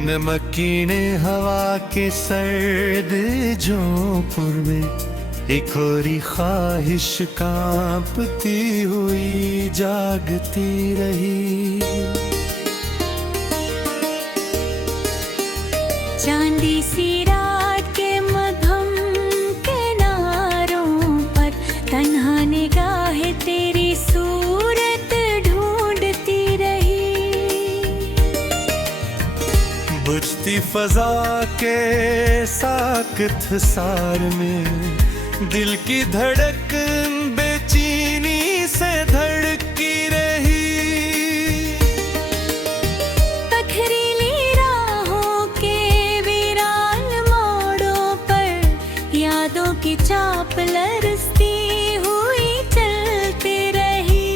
नमकीने हवा के सर्द झोंकों में एक औरी ख्वाहिश कांपती हुई जागती रही। चांदी सी रात के मध्यम किनारों पर तन्हा निगाहें तेरी सूरत ढूंढती रही। बुझती फजा के साकत सार में दिल की धड़क बेचैनी से धड़की रही। पथरीली राहों के वीरान मोड़ों पर यादों की चाप लरसती हुई चलती रही।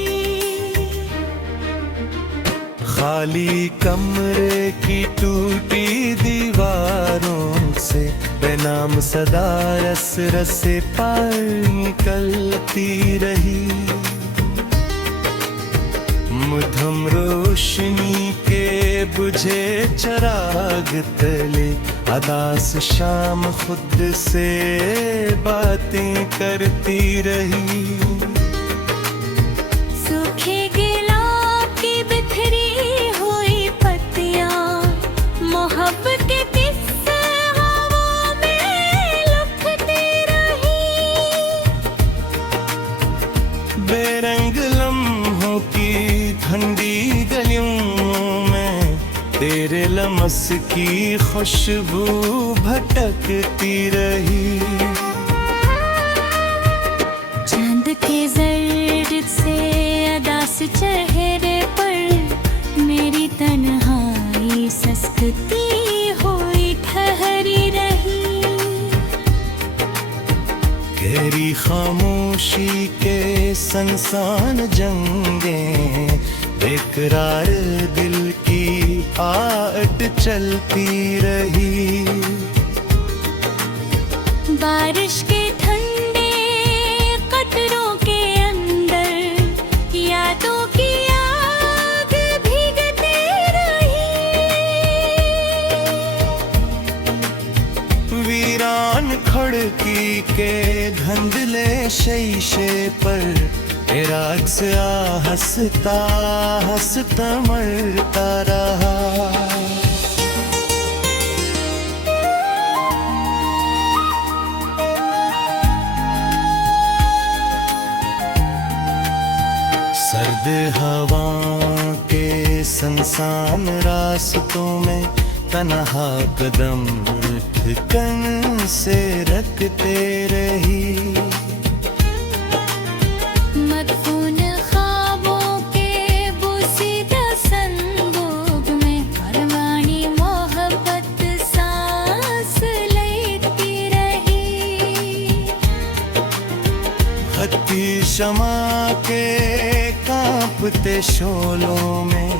खाली कमरे की टूटी दीवारों से बेनाम सदा रस रसे पार निकलती रही। मध्यम रोशनी के बुझे चराग तले अदास शाम खुद से बातें करती रही। सूखे गुलाब की बिखरी हुई पत्तियां मोहब्बत के किस्से हवा में लुढ़कती रही। बेरंग लम्हों की ठंडी गलियों में तेरे लमस की खुशबू भटकती रही। चांद के जर्द से अदास चेहरे पर मेरी तन्हाई सस्ती हुई ठहरी रही। गहरी खामोशी के संसान जंगे बेकरार दिल की आहट चलती रही। बारिश के ठंडे कतरों के अंदर यादों की आग भीगती रही। वीरान खिड़की के धुंधले शीशे पर तेरा अक्स हंसता हंसता मरता रहा। सर्द हवा के संसान रास्तों में तन्हा कदम ठिकन से रखते रही। मदफून ख्वाबों के बोसीदा संदूक में अरमानी मोहब्बत सांस लेती रही। हत्ती शमा के कांपते शोलों में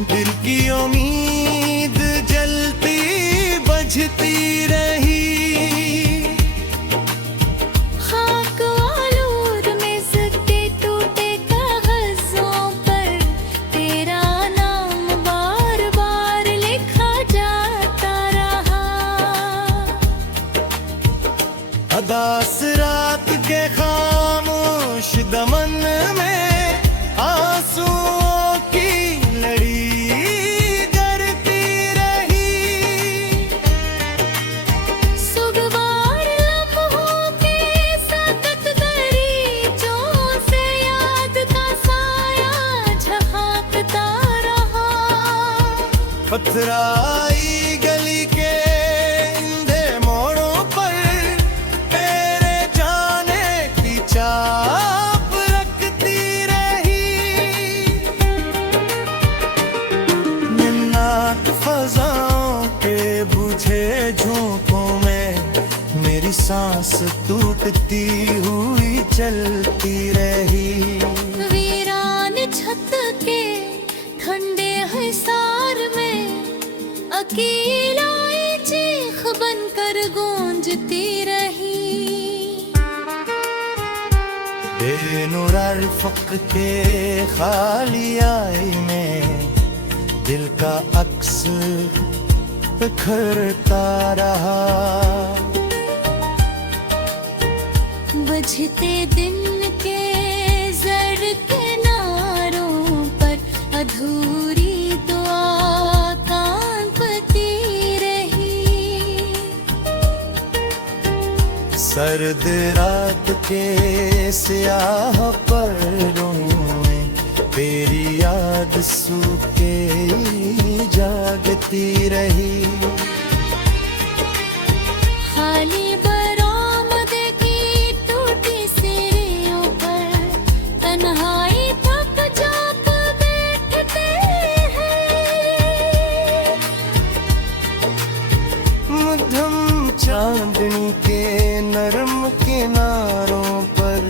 दिल की उम्मीद जलती बझती रही। खाक आलूद में सके टूटे कागजों पर तेरा नाम बार बार लिखा जाता रहा। अदास रात के खामोश दमन में आंसुओं की लड़ी गरती रही। सुगवार लम्हों के साकत दरीचों से याद का साया झपकता रहा। पथराई गली के इंधे मोड़ों पर तेरे जाने की चाप रखती रही। निन्नाट फजाओं के बुझे झोंकों में मेरी सांस टूटती हुई चलती रही। वीरान छत के ठंडे हिसार में अकेला ये चीख बनकर गूंजती रही। बेनुर अरफ़क़ के खाली आईने दिल का अक्स बिखरता रहा। बुझते दिन के जर किनारों पर अधूरी दुआ कांपती रही। सर्द रात के स्याह पहरों में तेरी याद सूखे जागती रही। खाली बरामद की टूटी सीढ़ियों पर तन्हाई तक जाप बैठते हैं। मध्यम चांदनी के नरम किनारों पर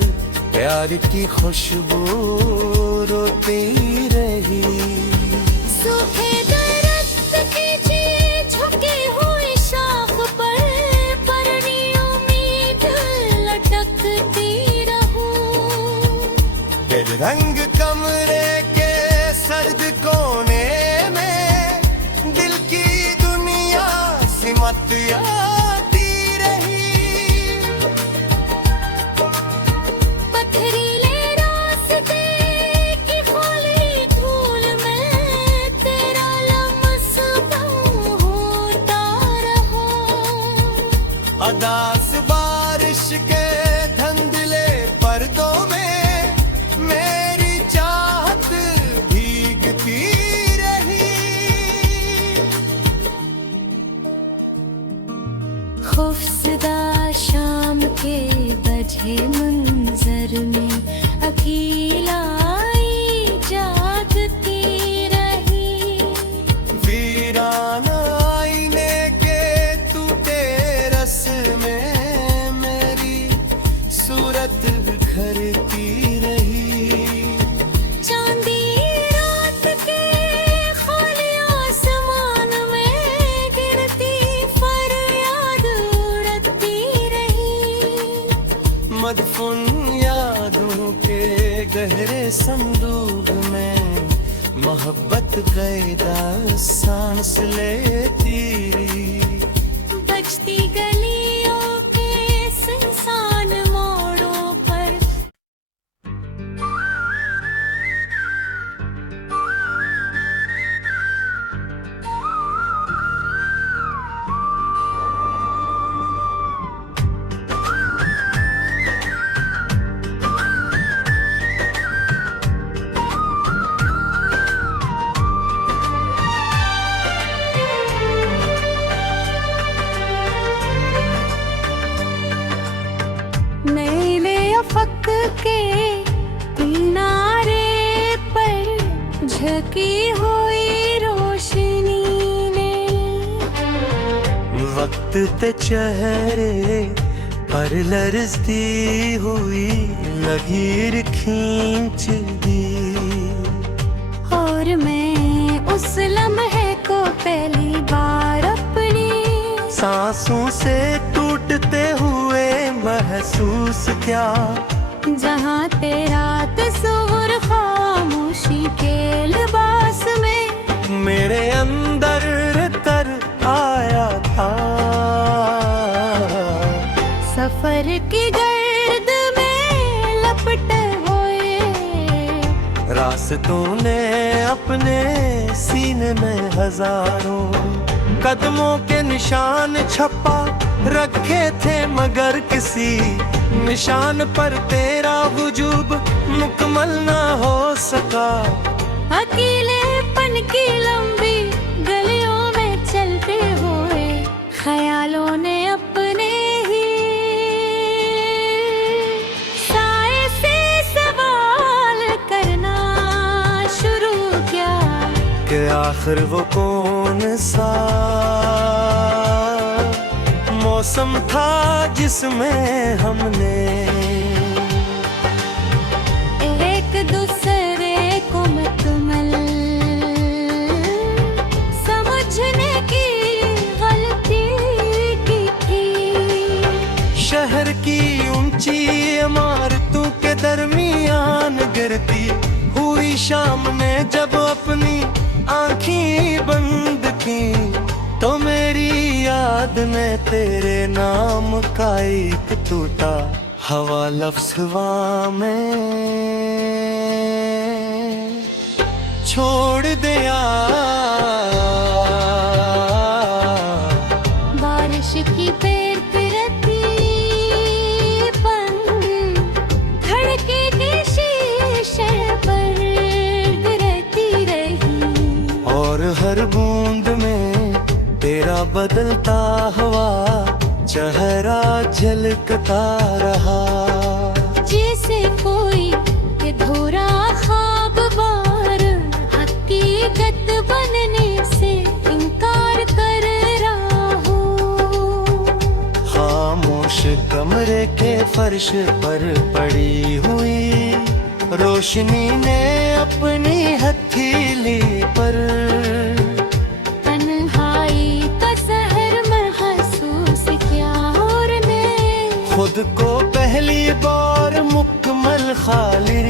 प्यार की खुशबू रोती रही। सूखे दरख्त की झुकी हुई शाख पर परनी उम्मीद लटकती रहूं। फिर रंग कमरे के सर्द कोने में दिल की दुनिया सिमट आती रही। पथरीले रास्ते की खुली धूल में तेरा लम्स बहू होता रहा। अदास बारिश के धुंधले पर्दों में मेरी चाहत भीगती रही। खौफजदा शाम के बजे मंजर में अकेलाई जागती रही। वीरान आईने के टूटे रस में मेरी सूरत बिखरती रही। चांदी रात के खाली आसमान में गिरती फरियाद उड़ती रही। मदफून यादों के गहरे संदूक में मोहब्बत कैदा सांस लेती रही। बजती गलियों के सुनसान मोड़ों पर मेले अफक के किनारे पर झकी हुई रोशनी ने वक्त ते चेहरे पर लरजती हुई लकीर खींच दी। और मैं उस लम्हे को पहली बार अपनी सांसों से टूटते हुए महसूस किया। जहाँ तेरा तस्वुर खामोशी के लिबास में मेरे अंदर तर आया था। सफर की गर्द में लपटे हुए रास्तों ने अपने सीने में हजारों कदमों के निशान छपा रखे थे, मगर किसी निशान पर तेरा वजूद मुकम्मल ना हो सका। अकेलेपन की लंबी गलियों में चलते हुए ख्यालों ने अपने ही साए से सवाल करना शुरू किया कि आखिर वो कौन सा मौसम था जिसमें हमने एक दूसरे को मुकम्मल समझने की गलती की थी। शहर की ऊंची इमारतों के दरमियान गिरती हुई शाम ने जब अपनी आँखें बंद की तो मैं का एक टूटा हवा लफ्ज़वा में छोड़ दिया। बारिश की पैर फिरती पन धड़के के शीशे पर गिरती रही, और हर बूंद में तेरा बदलता हुआ चेहरा झलकता रहा। जैसे कोई अधूरा ख्वाब बार हकीकत बनने से इनकार कर रहा हो। खामोश कमरे के फर्श पर पड़ी हुई रोशनी ने अपनी हथेली पर तन्हाई का सहर महसूस किया, और ने खुद को पहली बार मुकम्मल खाली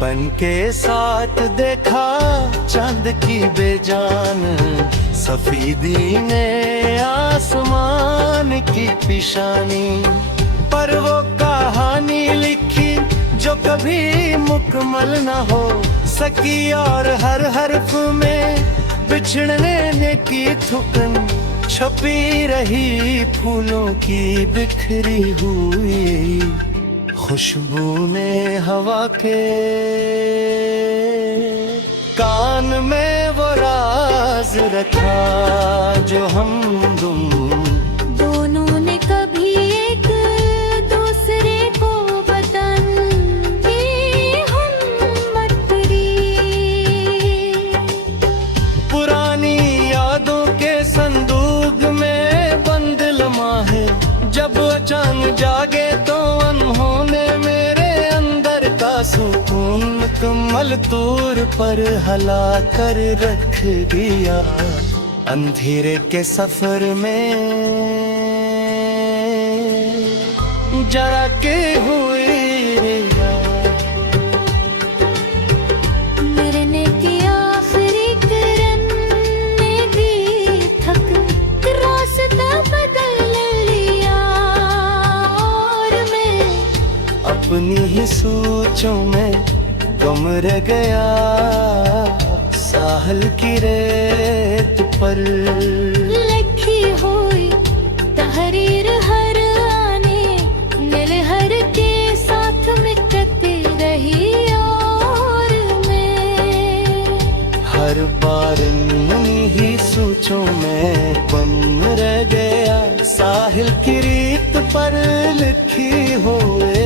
पन के साथ देखा। चांद की बेजान सफेदी ने आसमान की पेशानी पर वो कहानी लिखी जो कभी मुकम्मल न हो सकी, और हर हर्फ में बिछड़ने की थुकन छपी रही। फूलों की बिखरी हुई खुशबू ने हवा के कान में वो राज रखा जो हम दोनों ने कभी एक दूसरे को बदन की हिम्मत दी। पुरानी यादों के संदूक में बंद लम्हे जब अचानक जागे तो अनहोने मेरे अंदर का सुकून मुकम्मल तौर पर हला कर रख दिया। अंधेरे के सफर में जरा के हुई मरने की आखिरी किरण ने दी थक, रास्ता बदल लिया, और मैं अपनी ही सोचों में गुम रह गया। साहल की रेत पर लिखी हुई तहरीर हर आने नील हर के साथ मिटती रही, और मैं हर बार उन्हीं ही सोचों में गुम रह गया। साहिल की रेत पर लिखी हुए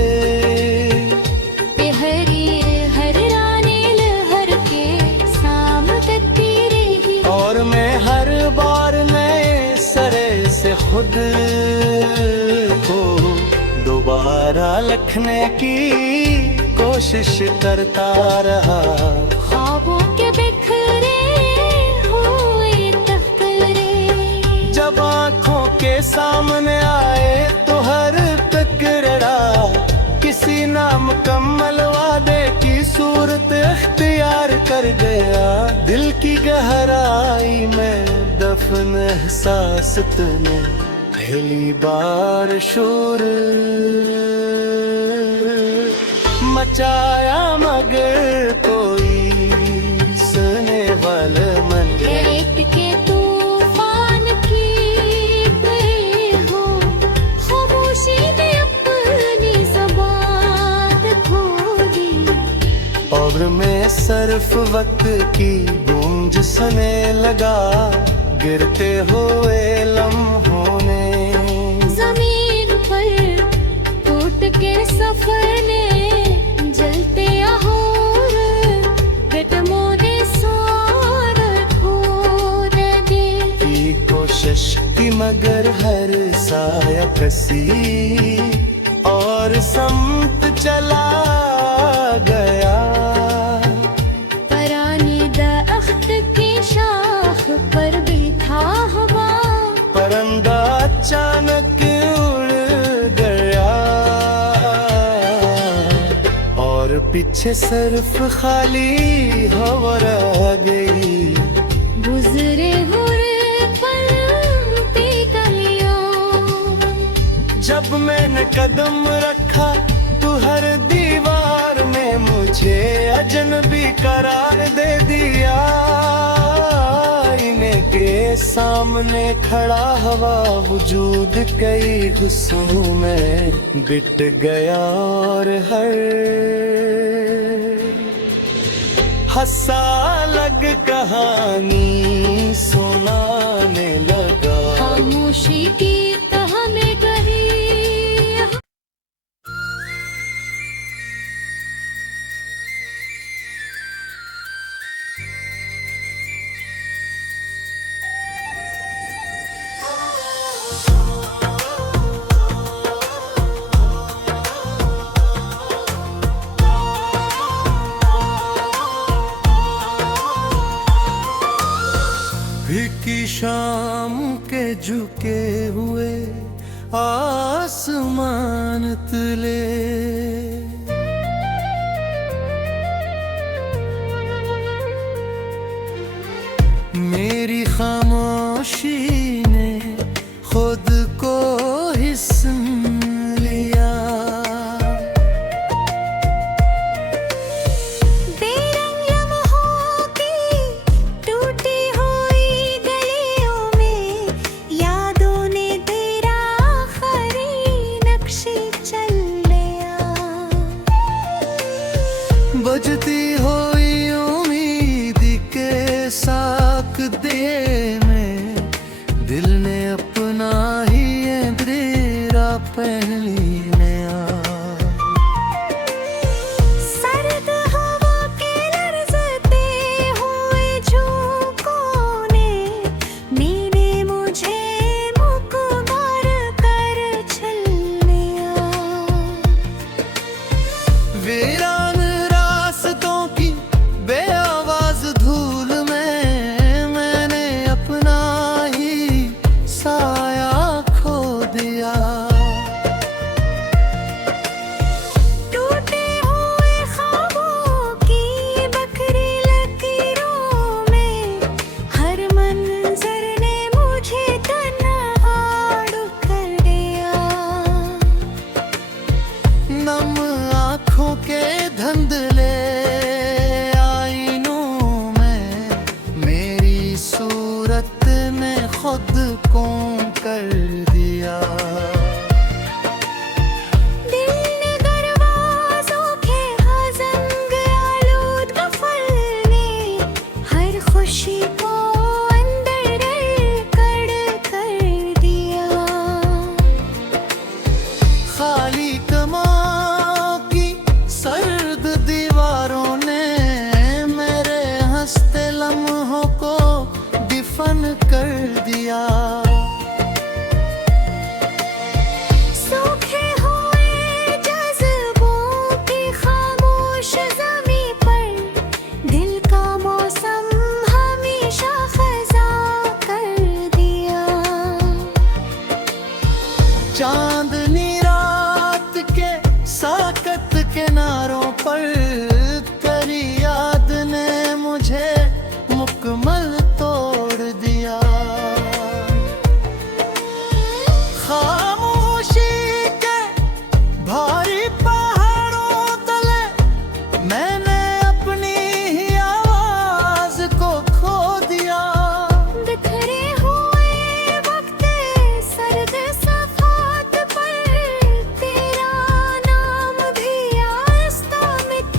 तहरीर हर रानी लहर के सामटती रही, और मैं हर बार नए सरे से खुद को दोबारा लिखने की कोशिश करता रहा। ख्वाबों के बिखरे हुए तकरे जब आँखों के सामने आए तो हर टकरा किसी नामुकम्मल वादे की सूरत इख्तियार कर गया। दिल की गहराई में दफन एहसास तूने पहली बार शोर मचाया, मगर कोई सुने वाला मन रेत के तूफान की गए हो, खामोशी ने अपनी ज़बान खो दी। और मैं सिर्फ वक्त की गूंज सुने लगा गिरते हुए लम्हों ने। ज़मीन पर टूट के सफर ने जलते ahor गटमों ने सारा खो दे की कोशिश की मगर हर साया कसी और समत चला गया। परानी दख्त की शाख पर बैठा हवा, परिंदा अचानक उड़ गया और पीछे सिर्फ खाली हवा रह गई। गुजरे हुए पल जब मैंने कदम रखा तू हर दीवार ने मुझे अजनबी करार दे दिया। आईने के सामने खड़ा हवा वजूद कई गुस्सों में बिट गया और हर हंसा अलग कहानी सुनाने लगा। खामोशी की तह में गहरी भीगी शाम के झुके हुए आसमान तले मेरी खामोशी ने खुद को हिस्सन लिया। बेरंग लम्हों की टूटी हुई गलियों में यादों ने तेरा आखिरी नक्शे चल लिया। बजती हुई उम्मीद के साक दे में दिल ने अपना ही अंधेरा पहन लिया। सर्द हवा के लरजते हुए झोंकों ने मैंने मुझे मुकबर कर छल लिया। वीरान रास्तों की बेआवाज धूल में मैंने अपना ही साया खो दिया। टूटे हुए ख्वाबों की बकरी लकीरों में हर मंजर ने मुझे तन्हाड़ कर दिया। नम आँखों के धुंधले आईनों में मेरी सूरत ने खुद को कर दिया। दिल ने दरवाज़ों के ख़ज़ंग आलूद गफल ने हर खुशी को अंदर कर दिया। खाली कमां की सर्द दीवारों ने मेरे हंसते लम्हों को दिफन कर दिया। सूखे हुए जज़्बों की खामोश ज़मीं पर दिल का मौसम हमेशा ख़ज़ा कर दिया। चांदनी रात के साकत किनारों पर तेरी याद ने मुझे मुकम्मल तोड़ दिया। खामोशी के भारी पहाड़ों तले मैंने अपनी ही आवाज को खो दिया। बिखरे हुए वक्त सर्द सफ़ात पर तेरा नाम भी आहिस्ता मिट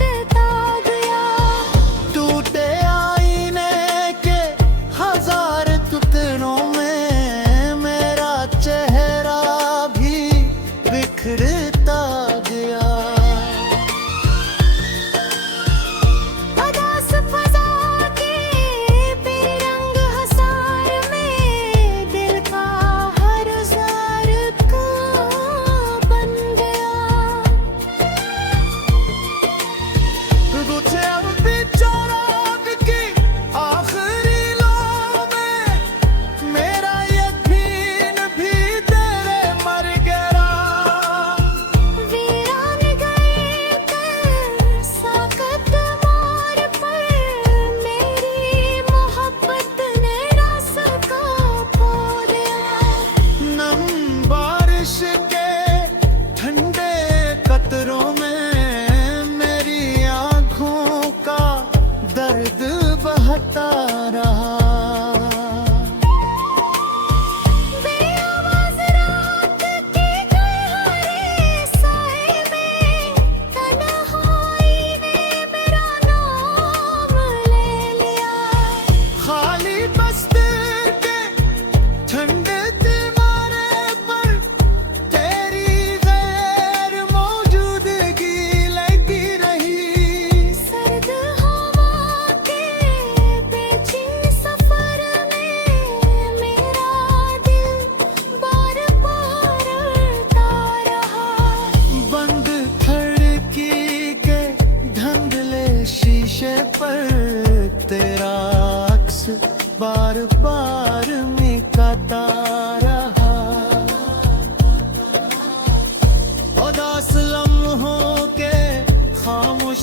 खामोश